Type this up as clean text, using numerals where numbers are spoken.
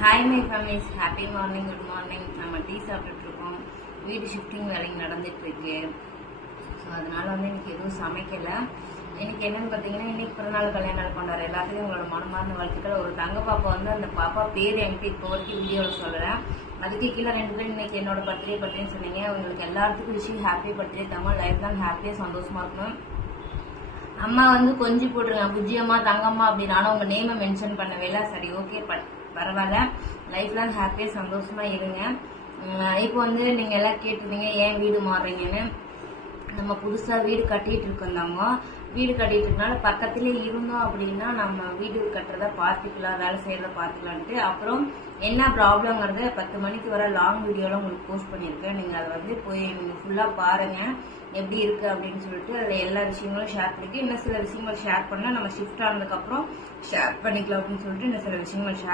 Hi my families, happy morning, good morning. நம்ம tea சாப்பிட்டுட்டு இருக்கோம். வீடு ஷிஃப்டிங் வேலைக்கு நடந்துட்டு இருக்கு. ஸோ அதனால இன்னைக்கு எதுவும் சமைக்கலை. இன்னைக்கு என்னன்னு பார்த்தீங்கன்னா, இன்னைக்கு பிறநாள் கல்யாண நாள் கொண்டாடுற எல்லாத்துக்கும் உங்களோட மனமார்ந்த வாழ்த்துக்கள். ஒரு தங்க பாப்பா அந்த பாப்பா பேர் என்கிட்ட இப்போ வரைக்கும் வீடியோவில் சொல்கிறேன். அதுக்கு கீழே 2 பேர் இன்னைக்கு என்னோட பர்த்டேன்னு சொன்னீங்க. உங்களுக்கு எல்லாத்துக்கும் விஷயம் ஹாப்பி பர்த்டே. தமிழ் லைஃப் தான் ஹாப்பியாக சந்தோஷமா இருக்கணும். அம்மா கொஞ்சம் போட்டுருங்க, புஜ்ஜியம்மா தங்கம்மா அப்படின்னு. ஆனால் உங்க நேமை மென்ஷன் பண்ணவே இல்லை. சரி, ஓகே, பரவாயில்ல. லைஃப் லாங் ஹாப்பியா சந்தோஷமா இருங்க. இப்போ நீங்க எல்லாம் கேட்டிருந்தீங்க ஏன் வீடு மாறுறீங்கன்னு. நம்ம புதுசா வீடு கட்டிட்டு இருக்கோம். வீடு கட்டிட்டு இருக்கனால பக்கத்திலே இருந்தோம் அப்படின்னா நம்ம வீடு கட்டுறத பார்த்துக்கலாம், வேலை செய்யறத பார்த்துக்கலான்ட்டு. அப்புறம் என்ன ப்ராப்ளம்ங்கிறத 10 மணிக்கு வர லாங் வீடியோல உங்களுக்கு போஸ்ட் பண்ணியிருக்கேன். நீங்க அதை போய் நீங்க ஃபுல்லா பாருங்க எப்படி இருக்கு அப்படின்னு சொல்லிட்டு. அதுல எல்லா விஷயங்களும் ஷேர் பண்ணிட்டு இன்னும் சில விஷயங்கள் ஷேர் பண்ணா நம்ம ஷிஃப்ட் ஆனதுக்கு அப்புறம் ஷேர் பண்ணிக்கலாம் அப்படின்னு சொல்லிட்டு இன்னும் சில விஷயங்கள் ஷேர்